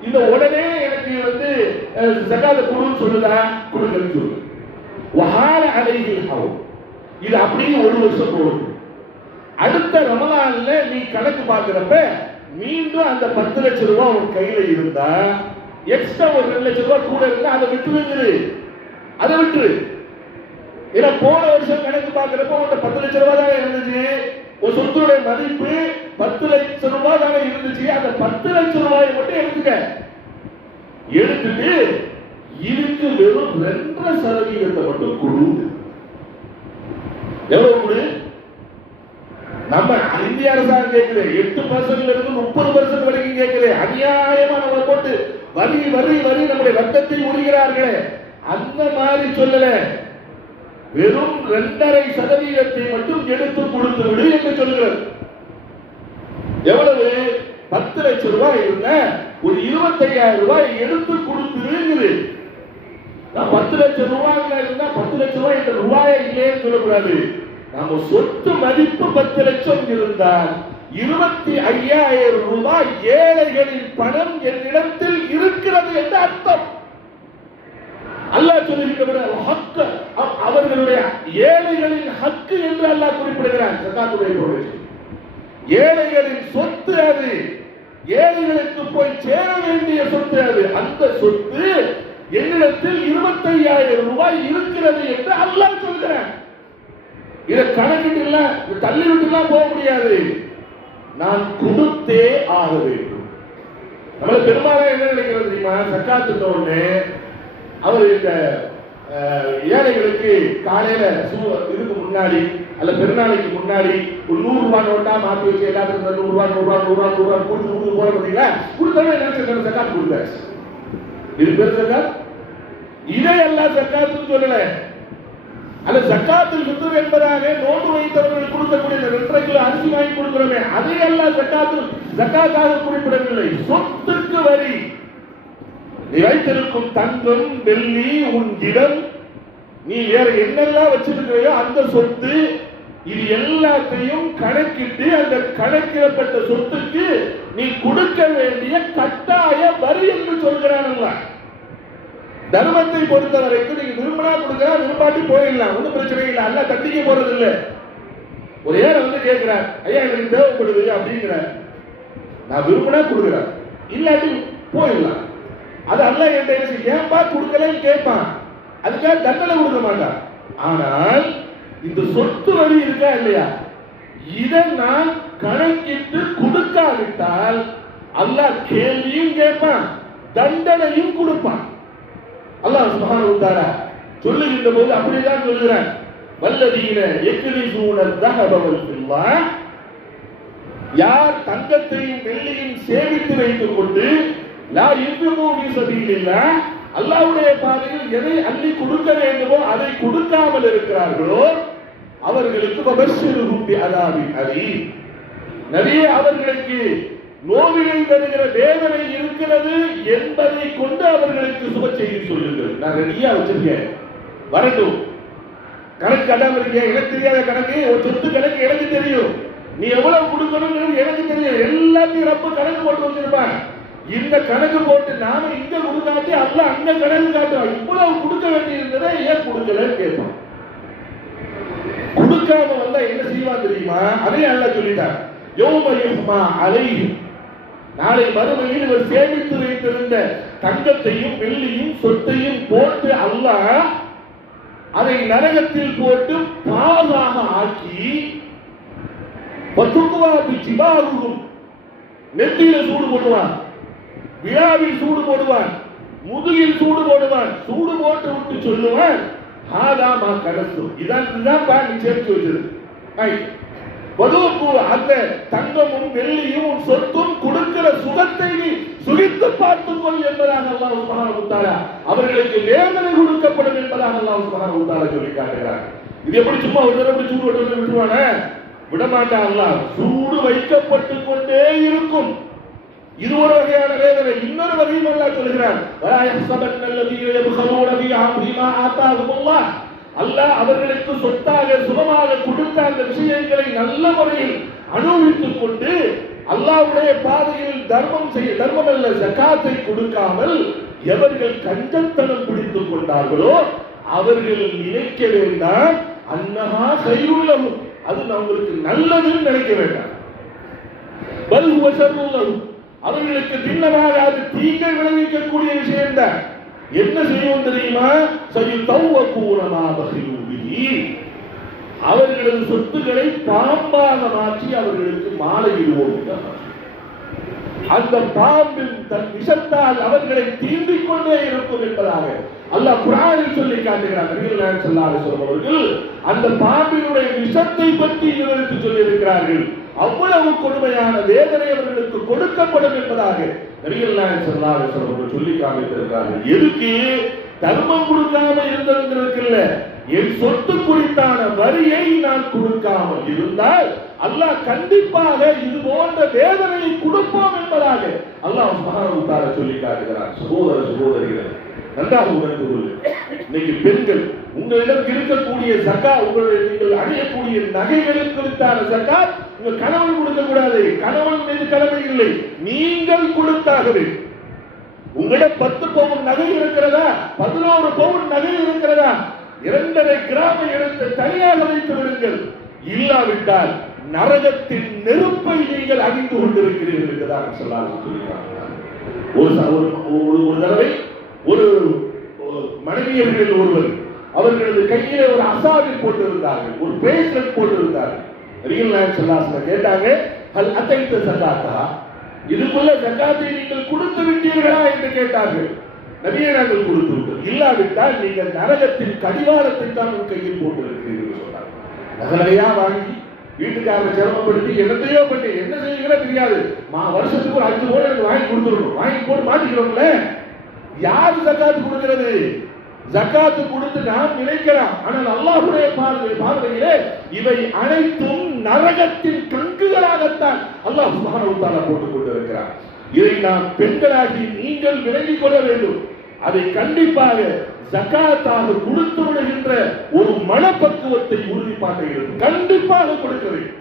இந்த உடனே எனக்கு ஜகாத் கொடுன்னு சொல்லுதா? கொடுக்கன்னு சொல்லு. வஹால அலைஹில் ஹவ். இது அப்படியே 1 வருஷம் போகுது. அடுத்த ரமலான்ல நீ கணக்கு பார்க்கிறப்ப மீண்டும் அந்த 10 லட்சம் ரூபாய் உன் கையில இருந்தா, எக்ஸ்ட்ரா ஒரு 2 லட்சம் ரூபாய் கூட இருந்தா அதை விட்டுரு. ஏன்னா போன வருஷம் கணக்கு பார்க்கிறப்ப உங்க 10 லட்சம் ரூபாய் தானே இருந்துச்சு, ஒரு சொத்துடைய மதிப்பு 10 லட்சம் ரூபாய் தானே இருந்துச்சு. அந்த 10 லட்சம் ரூபாயை மட்டும் எடுத்துட்டு இதுக்கு வெறும் 2% மட்டும் கொடு. எவ்வளவு கொடு? நம்ம இந்திய அரசாங்கம் கேட்குது 8% இருந்து 30% வரைக்கும் கேட்குது. அநியாயமா நம்ம போட்டு வரி நம்முடைய ரத்தத்தை உரிகிறார்களே, அந்த மாதிரி சொல்லல. வெறும் 2.5% மட்டும் எடுத்து கொடுத்து விடு என்று சொல்லுகிறது. எவ்வளவு? 10 லட்சம் ரூபாய் இருந்த ஒரு 25,000 ரூபாய் எடுத்து கொடுத்துருங்குது. 10 லட்சம் ரூபாய்ல இருந்தா 10 லட்சம் ரூபாய் இந்த ரூபாயே இல்லைன்னு சொல்லக்கூடாது. நம்ம சொத்து மதிப்பு 10 லட்சம் இருந்தால் 25,000 ரூபாய் ஏழைகளின் பணம் என்னிடத்தில் இருக்கிறது என்று அர்த்தம். அல்லாஹ் சொல்லியிருக்கிற ஹக்கு, அவர்களுடைய ஏழைகளின் ஹக்கு என்று அல்லாஹ் குறிப்பிடுகிறார். ஜகாத்துடைய பொருள் ஏழைகளின் சொத்து, அது ஏழைகளுக்கு போய் சேர வேண்டிய சொத்து, அது அந்த சொத்து என்னிடத்தில் 25,000 ரூபாய் இருக்கிறது என்று அல்லாஹ் சொல்கிறார். இதை கணக்கிட்டு தள்ளி விட்டுலாம் போக முடியாது. நான் கொடுத்தே ஆக வேண்டும். நம்மள பெரும்பாலும் என்ன நினைக்கிறது தெரியுமா? சக்காத்து ஒண்ணு அவர் இந்த ஏழைகளுக்கு காலையில இதுக்கு முன்னாடி அல்ல பெருநாளைக்கு முன்னாடி ஒரு 100 ரூபாய் நோட்டா மாத்தி வச்சு எல்லாத்துக்கும் 100 ரூபாய் கொடுத்து போற பார்த்தீங்களா? கொடுத்தவங்க என்ன சக்காத்து கொடுத்தாரு. இது பேர் சக்காத். இதை எல்லாம் சக்காத்துன்னு சொல்லல. அல்ல ஜக்காத்துல் ஃபித்ர் என்பதாக நோன்பு வைத்தவர்கள் கொடுக்கக்கூடிய 2 கிலோ அரிசி வாங்கி கொடுக்கிறோமே, அதையெல்லாம் ஜக்காத்தாக குறிப்பிடவில்லை. சொத்துக்கு வரி. நீ வைத்திருக்கும் தங்கம், வெள்ளி, உன் இடம், நீ வேற என்னெல்லாம் வச்சிருக்கிறையோ அந்த சொத்து, இது எல்லாத்தையும் கணக்கிட்டு அந்த கணக்கிடப்பட்ட சொத்துக்கு நீ கொடுக்க வேண்டிய கட்டாய வரி என்று சொல்கிறான். தர்மத்தை பொறுத்த வரைக்கும் நீங்க விரும்பினா கொடுக்கலாம், விரும்பாட்டி போயிடலாம், ஒன்றும் பிரச்சனை இல்லை. அல்ல தண்டிக்க போறது இல்லை. ஒரு ஏழை கேட்கிறார், ஐயா எனக்கு தேவைப்படுது அப்படிங்கிறார். நான் விரும்பினா கொடுக்குறேன், இல்லாட்டி போயிடலாம். அது அல்ல என்ற ஏன்பா கொடுக்கலன்னு கேட்பான். அதுக்காக தண்டனை கொடுக்க மாட்டான். ஆனால் இந்த சொத்து வரி இருக்கா இல்லையா, இதை நான் கணக்கிட்டு கொடுக்காவிட்டால் அல்லாஹ் கேள்வியும் கேட்பான், தண்டனையும் கொடுப்பான். அல்லாஹ் சுப்ஹானஹு வ தஆலா சொல்லுகின்ற போது அப்படிதான் சொல்கிறான். வல்லதீன யக்ரிஸூன ذهب والفضة, யார் தங்கத்தையும் வெள்ளியையும் சேமித்து வைத்துக் கொண்டு லா யுன்ஃபிகூ ஃபீ ஸபீலில்லாஹ், அல்லாஹ்வுடைய பாதையில் எதை அள்ளி கொடுக்க வேண்டுமோ அதை கொடுக்காமல் இருக்கிறார்களோ அவர்களுக்கு வபஷ்ஷிருஹும் பிஅதாபின் அலீம், நபியே அவர்களுக்கு நோவினை தருகிற வேதனை இருக்கிறது என்பதை கொண்டு அவர்களுக்கு சுப செய்தி சொல்லுங்கள். நான் ரெடியா வச்சிருக்கேன், வரட்டும். கணக்கு காட்டாம இருக்கேன், எனக்கு தெரியாத கணக்கு, ஒரு சொத்து கணக்கு எனக்கு தெரியும், நீ எவ்வளவு கொடுக்கணும் எனக்கு தெரியும், எல்லாத்தையும் ரப்ப கணக்கு போட்டு வச்சிருப்பான். இந்த கணக்கு போட்டு நாம இங்க கொடுக்காட்டி அல்லாஹ் அங்க கணக்கு காட்டுவான். இவ்வளவு கொடுக்க வேண்டி இருந்ததை ஏன் கொடுக்கலன்னு கேட்பான். கொடுக்காம வந்தா என்ன செய்வான் தெரியுமா? அதையும் அல்லாஹ் சொல்லிட்டார். யௌம யுஹ்மா அலைஹிம், நாளை மறுமையில் இவர் சேமித்து வைத்திருந்த தங்கத்தையும் வெள்ளியும் சொத்தையும் போட்டு அல்லாஹ் அதை நரகத்தில் போட்டு பாலாக ஆக்கி நெத்தியில சூடு போடுவான், விழாவில் சூடு போடுவான், முதுகில் சூடு போடுவான். சூடு போட்டு விட்டு சொல்லுவான், ஆதாமா கனசு, இதான் நீ சேர்த்து வச்சது. அந்த தங்கமும் வெள்ளியும் சொத்தும் கொடுக்கிற சுகத்தை நீ சுகித்து பார்த்துக் கொள் என்பதாக அல்லாஹ் சுப்ஹானஹு வ தஆலா அவர்களுக்கு வேதனை கொடுக்கப்படும் என்பதாக அல்லாஹ் சுப்ஹானஹு வ தஆலா சொல்லி காட்டுகிறார். இது எப்படி சும்மா ஒரு தடவை சூடு விட்டு விட்டுவானே? விடமாட்டான் அல்லாஹ். சூடு வைக்கப்பட்டு கொண்டே இருக்கும். இது ஒரு வகையான வேதனை. இன்னொரு வகையில் அல்லாஹ் சொல்கிறார், வலா யஹ்ஸபன்னல்லதீன யப்கலூன ஃபீ அம்ரிமா ஆதாஹுமுல்லாஹ், அல்லாஹ் அவர்களுக்கு சொத்தாக சுகமாக கொடுத்த அந்த விஷயங்களை நல்ல முறையில் அனுபவித்துக் கொண்டு அல்லாஹ்வுடைய பாதையில் தர்மம் அல்ல ஜகாத்தை கொடுக்காமல் எவர்கள் கஞ்சத்தனம் பிடித்துக் கொண்டார்களோ அவர்கள் நினைக்க வேண்டாம் அன்னஹா கைருல்லஹு, அது அவங்களுக்கு நல்லதுன்னு நினைக்க வேண்டாம். பல் ஹுவ ஷர்ருல்லஹு, அவர்களுக்கு திண்ணமாக அது தீங்கை விளைவிக்கக்கூடிய விஷயம் தான். என்ன செய்யும் தெரியுமா? அவர்களது சொத்துக்களை பாம்பாக மாற்றி அவர்களுக்கு மாலையிடுவோம். அந்த பாம்பின் தன் விஷத்தால் அவர்களை தீண்டிக் கொண்டே இருக்கும் என்பதாக அல்லாஹ் குர்ஆனில் சொல்லி காட்டுகிறார். நபிகள் நாயகம் ஸல்லல்லாஹு அலைஹி வஸல்லம் அவர்கள் அந்த பாம்பினுடைய விஷத்தை பற்றி விவரித்து சொல்லி இருக்கிறார்கள். அவ்வளவு கொடுமையான வேதனை அவர்களுக்கு கொடுக்கப்படும் என்பதாக நபிகள் நாயகம் ஸல்லல்லாஹு அலைஹி வஸல்லம் அவர்கள் சொல்லி காமித்திருக்கிறார்கள். எதுக்கு? தர்மம் கொடுக்காம இருந்தவங்களுக்கு இல்ல, என் சொத்து குறித்தான வரியை நான் கொடுக்காமல் இருந்தால் அல்லாஹ் கண்டிப்பாக இது போன்ற வேதனையை கொடுப்போம் என்பதாக அல்லாஹ் சுப்ஹானஹு வ தஆலா சொல்லி காட்டுகிறார். சகோதர சகோதரிகளே, நன்றாக உணர்ந்து கொள்ளுங்கள். இன்னைக்கு பெண்கள் உங்களிடம் இருக்கக்கூடிய ஜகாத், நீங்கள் அணியக்கூடிய நகைகளுக்கு குறித்தான ஜகாத் உங்கள் கணவன் கொடுக்க கூடாது. கணவன் மீது கடமை இல்லை, நீங்கள் கொடுத்தாகவே. உங்களிடம் 10 பவுன் நகை இருக்கிறதா? 11 பவுன் நகை இருக்கிறதா? 2.5 கிராமை எடுத்து தனியாக வைத்து விடுங்கள். இல்லாவிட்டால் நரகத்தின் நெருப்பை நீங்கள் அறிந்து கொண்டிருக்கிறீர்கள் என்றுதான் சொல்லுகிறார்கள். ஒரு தடவை ஒரு மனைவியர்கள் ஒருவர் அவர்களது கையிலே ஒரு அசாவில் போட்டிருந்தார்கள், ஒரு பேஸ்லெட் போட்டிருந்தார்கள். நபிகள் நாயகம் ஸல்லல்லாஹு அலைஹி வஸல்லம் கேட்டாங்க, ஹல் அதைத ஸகாத்தா, இதுக்குள்ள ஜகாத்தை நீங்கள் கொடுத்து விட்டீர்களா என்று கேட்டார்கள். நபியே நாங்கள் கொடுத்து விட்டோம், இல்லாவிட்டால் நீங்கள் நரகத்தின் கடிவாளத்தை தான் உங்கள் கையில் போட்டிருக்கிறீர்கள் சொன்னார். நகையா வாங்கி வீட்டுக்காரரை சிரமப்படுத்தி என்னத்தையோ பண்ணி என்ன செய்யுங்களோ தெரியாது, வருஷத்துக்கு ஒரு 5 கோடி எனக்கு வாங்கி கொடுத்துருக்கோம், வாங்கி போட்டு மாட்டிக்கிறோம்ல. யாரு ஜகாத்து கொடுக்கிறது? ஜகாத்து கொடுத்து நாம் நினைக்கலாம், ஆனால் அல்லாஹ்வுடைய பார்வையிலே இவை அனைத்தும் நரகத்தின் கங்குகளாகத்தான் அல்லாஹ் சுப்ஹானஹு வ தஆலா போட்டுக் கொண்டிருக்கிறார். இதை நாம் பெண்களாகி நீங்கள் விளங்கிக் கொள்ள வேண்டும். அதை கண்டிப்பாக ஜகாத்தாக கொடுத்து விடுகின்ற ஒரு மனப்பக்குவத்தை உறுதிப்பாட்டை இருக்கும். கண்டிப்பாக கொடுக்க வேண்டும்,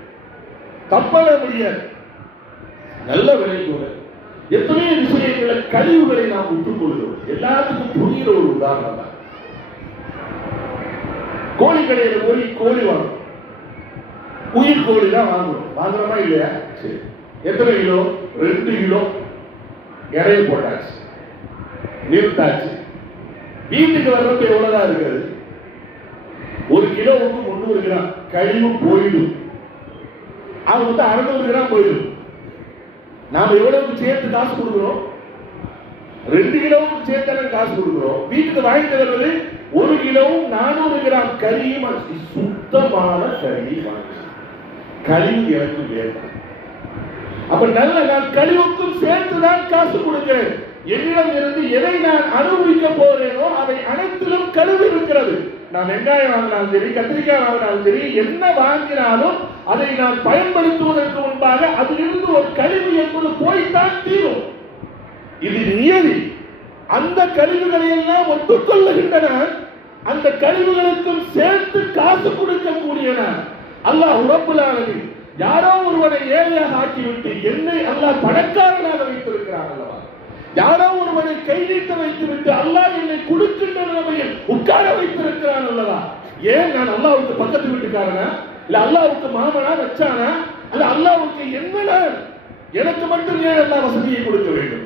தப்பட முடியாது. நல்ல விலை கூட எத்தனை விஷயங்களை கழிவுகளை நாம் விட்டுக் கொள்கிறோம். எல்லாத்துக்கும் புரிகிற ஒரு உதாரணம் தான், கோழி கடையில போய் கோழி வாங்கணும், உயிர் கோழி தான் வாங்கணும். வாங்குறோமா இல்லையா? சரி, எத்தனை கிலோ? 2 கிலோ இடையே போட்டாச்சு, நிறுத்தாச்சு. வீட்டுக்கு வர்றப்ப எவ்வளவுதான் இருக்கிறது? 1 கிலோவுக்கு 300 கிராம் கழிவு போயிடும். அவங்க 600 கிராம் போயிடும். நாம எவ்வளவுக்கு சேர்த்து காசு கொடுக்கிறோம்? 2 கிலோவுக்கு சேர்த்து காசு கொடுக்கிறோம். வீட்டுக்கு வாங்கிட்டு வருவது 1 கிலோவும் 400 கிராம் கறியும், சுத்தமான கறி வாங்கி கழிவு எனக்கு வேணும். அப்ப நல்ல நான் கழிவுக்கும் சேர்த்துதான் காசு கொடுக்கிறேன். என்னிடம் இருந்து எதை நான் அனுபவிக்க போறேனோ அவை அனைத்திலும் கழிவு இருக்கிறது. நான் வெங்காயம் வாங்கினாலும் சரி, கத்திரிக்காய் வாங்கினாலும் சரி, என்ன வாங்கினாலும் அதை நான் பயன்படுத்துவதற்கு முன்பாக அதிலிருந்து ஒரு கழிவு என்பது போய்த்தான் தீரும். இது நியதி. அந்த கழிவுகளை எல்லாம் ஒத்துக்கொள்ளுகின்றன, அந்த கழிவுகளுக்கும் சேர்த்து காசு கொடுக்கக்கூடியன. அல்லாஹ் ரப்பல் ஆலமீன் யாரோ ஒருவனை ஏழையாக ஆக்கிவிட்டு என்னை அல்லாஹ் பணக்காரனாக வைத்திருக்கிறான் அல்லவா? யாரோ ஒருவனை கை நீட்ட வைத்து விட்டு அல்லாஹ் என்னை கொடுக்கின்ற நிலைமையில் உட்கார வைத்திருக்கிறான் அல்லவா? ஏன் நான் அல்லாஹ்வுக்கு பக்கத்து வீட்டுக்காரனா, இல்ல அல்லாஹ்வுக்கு மாமனா வச்சானா, அல்ல அல்லாஹ்வுக்கு என்னடா? எனக்கு மட்டும் ஏன் அல்லாஹ் வசதியை கொடுக்க வேண்டும்?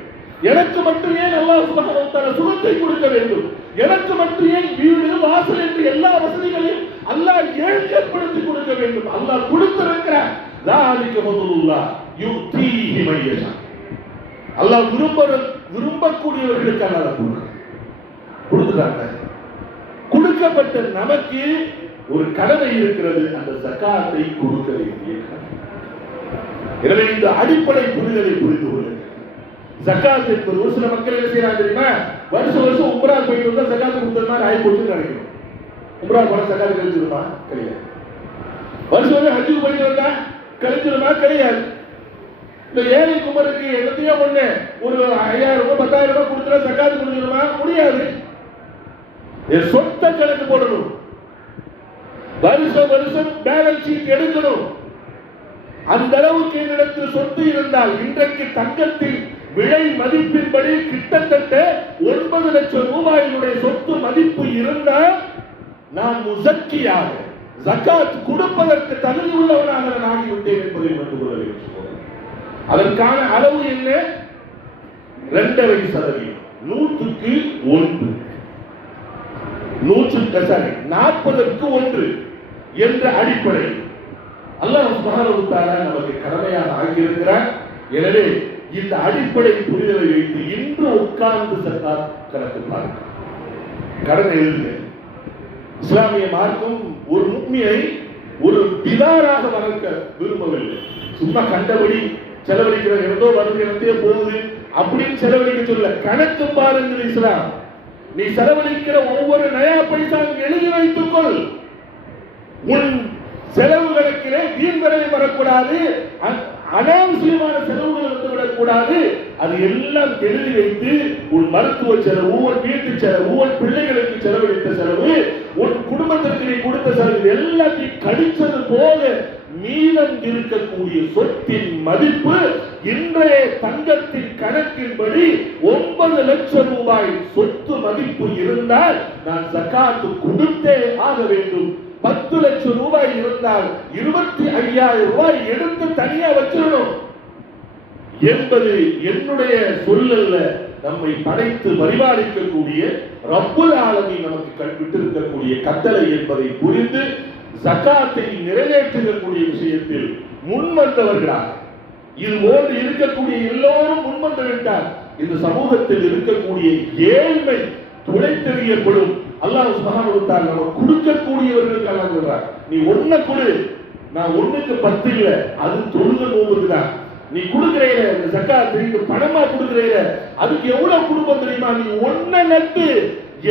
எனக்கு மட்டும் ஏன் அல்லாஹ் சுப்ஹானஹு வ தஆலா சுகத்தை கொடுக்க வேண்டும்? எனக்கு மட்டும் ஏன் வீடு வாசல் என்று எல்லா வசதிகளையும் அல்லாஹ் ஏற்படுத்தி கொடுக்க வேண்டும்? அல்லாஹ் கொடுத்திருக்கிறார். ذَلِكَ فَضْلُ اللَّهِ يُؤْتِيهِ مَن يَشَاءُ. அல்லாஹ் விரும்பக்கூடியவர்களுக்கு அல்லாஹ் கொடுக்கிறாங்க. கொடுக்கப்பட்ட நமக்கு ஒரு கடமை இருக்கிறது, அந்த ஜகாத்தை கொடுக்க வேண்டிய கடமை. எனவே இந்த அடிப்படை புரிதலை புரிந்து கொள்ளுங்கள். ஜகாத் என்பது ஒரு சில மக்கள் என்ன செய்யறாங்க தெரியுமா? வருஷம் வருஷம் உம்ரா போயிட்டு வந்தா ஜகாத் கொடுத்தது மாதிரி ஆகி போச்சு நினைக்கணும். உம்ரா போன ஜகாத் கழிச்சிருமா? கிடையாது. வருஷம் வருஷம் ஹஜ்ஜுக்கு போயிட்டு வந்தா கழிச்சிருமா? கிடையாது. இந்த ஏழை குமருக்கு என்னத்தையோ ஒண்ணு ஒரு 5000 ரூபாய் 10,000 ரூபாய் கொடுத்தா ஜகாத் கொடுத்துருமா? முடியாது. சொத்த கணக்கு போடணும். வருஷம் வருஷம் பேலன்ஸ் ஷீட் எடுக்கணும். அந்த அளவுக்கு என்னிடத்தில் சொத்து இருந்தால் இன்றைக்கு தங்கத்தின் விலை மதிப்பின்படி கிட்டத்தட்ட 9 லட்சம் ரூபாயினுடைய சொத்து மதிப்பு இருந்தால் நான் முஸக்கியாக ஜகாத் கொடுப்பதற்கு தகுதி உள்ளவனாக நான் ஆகிவிட்டேன் என்பதை உணர்ந்து கொள்ள வேண்டும். அதற்கான அளவு என்ன? 2.5%. 100க்கு 1 40க்கு 1 என்ற அடிப்படை அல்லாஹ் சுப்ஹானஹு வ தஆலா நமக்கு கடமையாக ஆக்கியிருக்கிறார். எனவே இந்த அடிப்படை புரிதலை வைத்து இன்று உட்கார்ந்து ஜகாத் கணக்கு பாருங்க, கடன் எழுதுங்க. இஸ்லாமிய மார்க்கம் ஒரு முக்மியை ஒரு தினாராக வளர்க்க விரும்பவில்லை. சும்மா கண்டபடி செலவழிக்கிற ஏதோ வருது எனத்தே போகுது அப்படின்னு செலவழிக்க சொல்ல. கணக்கு பாருங்கள் இஸ்லாம். நீ செலவழிக்கிற ஒவ்வொரு நயா பைசா எழுதி வைத்துக்கொள். உன் செலவு கணக்கிலே வீண் விரைவு வரக்கூடாது, அனாவசியமான செலவுகள் வந்துவிடக் கூடாது. அது எல்லாம் எழுதி வைத்து உன் மருத்துவ செலவு, உன் வீட்டு செலவு, உன் பிள்ளைகளுக்கு செலவழித்த செலவு, உன் குடும்பத்திற்கு நீ கொடுத்த செலவு எல்லாத்தையும் கடிச்சது போக மீதம் இருக்கக்கூடிய சொத்தின் மதிப்பு இன்றைய தங்கத்தின் கணக்கின்படி 9 லட்சம் ரூபாய் சொத்து மதிப்பு இருந்தால் நான் ஜகாத் கொடுத்தே ஆக வேண்டும். 10 லட்சம் ரூபாய் இருந்தால் 25,000 ரூபாய் எடுத்து தனியா வச்சிடணும் என்பது என்னுடைய சொல்லல்ல. நம்மை படைத்து பரிபாலிக்கக்கூடிய ரப்புல் ஆலமீன் நமக்கு கற்பித்திருக்கக்கூடிய கட்டளை என்பதை புரிந்து ஜகாத்தை நிறைவேற்றக்கூடிய விஷயத்தில் முன்வந்தவர்களாக இது போன்று இருக்கக்கூடிய எல்லோரும் முன்வந்து விட்டார். இந்த சமூகத்தில் இருக்கக்கூடிய ஏழ்மை துளை தெரியப்படும். அல்லாஹ் சுப்ஹானஹு வ தஆலா நம்ம கொடுக்கக்கூடியவர்களுக்கு அல்லாஹ் சொல்றார், நீ ஒண்ணு கொடு, நான் 1க்கு 10 இல்ல, அது தொழுக நோம்புதான். நீ கொடுக்கிறீங்க இந்த ஜகாத், நீ பணமா கொடுக்கிறீங்க, அதுக்கு எவ்வளவு குடும்பம் தெரியுமா? நீ 1 நட்டு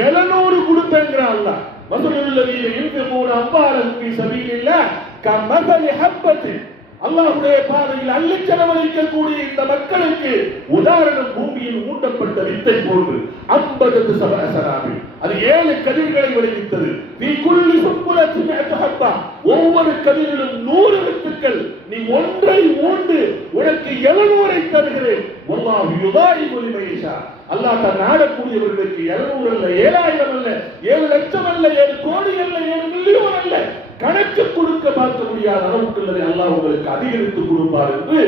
700 கொடுப்பேங்கிற அல்லாஹ். மஸலுல்லதீன யுன்ஃபிகூன அம்வாலஹும் ஃபீ ஸபீலில்லாஹ் கமஸலி ஹப்பத்தின். அல்லாஹ்வுடைய பாதையில் அள்ளி செலவழிக்கக்கூடிய இந்த மக்களுக்கு உதாரணம் பூமியில் ஊட்டப்பட்ட வித்தை போன்று. 50 சபஅசனாபி, அது 7 கதிர்களை விளைவித்தது. நீ குல்லி சுப்புலத்தின் ஹப்பா, ஒவ்வொரு கதிரிலும் 100 வித்துக்கள். நீ ஒன்றை ஊண்டு உனக்கு 700 தருகிறேன். வல்லாஹு யுதாயிபு லிமன் யஷா. அல்லாஹ் தான் நாடக்கூடியவர்களுக்கு 700 அல்ல, 7,000 அல்ல, 7 லட்சம் அல்ல, 7 கோடி அல்ல, 7 மில்லியன் அல்ல, கணக்கு கொடுக்க பார்க்க முடியாத அளவுக்கு அல்லாஹ் உங்களுக்கு அதிகரித்து கொடுப்பார் என்று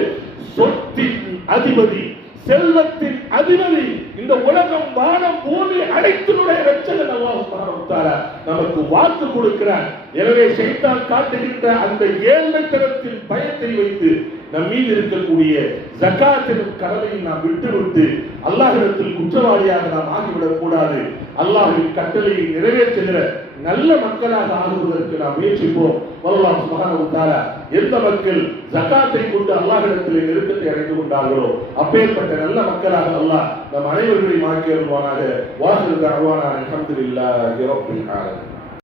சொத்தின் அதிபதி, செல்வத்தின் அதிபதி, இந்த உலகம் வானம் பூமி அனைத்தினுடைய இரட்சகன் அல்லாஹ் சுப்ஹானஹு வ தஆலா நமக்கு வாக்கு கொடுக்கிறார். எனவே ஷைத்தான் காட்டுகின்ற அந்த ஏழ்மைத்தனத்தின் பயத்தை வைத்து நம் மீது இருக்கக்கூடிய ஜகாத்தின் கடமையை நாம் விட்டுவிட்டு அல்லாஹ்விடத்தில் குற்றவாளியாக நாம் ஆகிவிடக் கூடாது. அல்லாஹ்வின் கட்டளையை நிறைவேற்றுகிற நல்ல மக்களாக ஆகுவதற்கு நாம் முயற்சிப்போம். அல்லாஹ் சுப்ஹானஹு வ தஆலா எந்த மக்கள் ஜகாத்தை கொண்டு அல்லாஹ்விடத்தில் நெருக்கத்தை அடைந்து கொண்டார்களோ அப்பேற்பட்ட நல்ல மக்களாக அல்லாஹ் நம் அனைவர்களையும் ஆக்கி அருள்வானாக. வாஹிரு தஅவானா அல்ஹம்துலில்லாஹி ரப்பில் ஆலமீன்.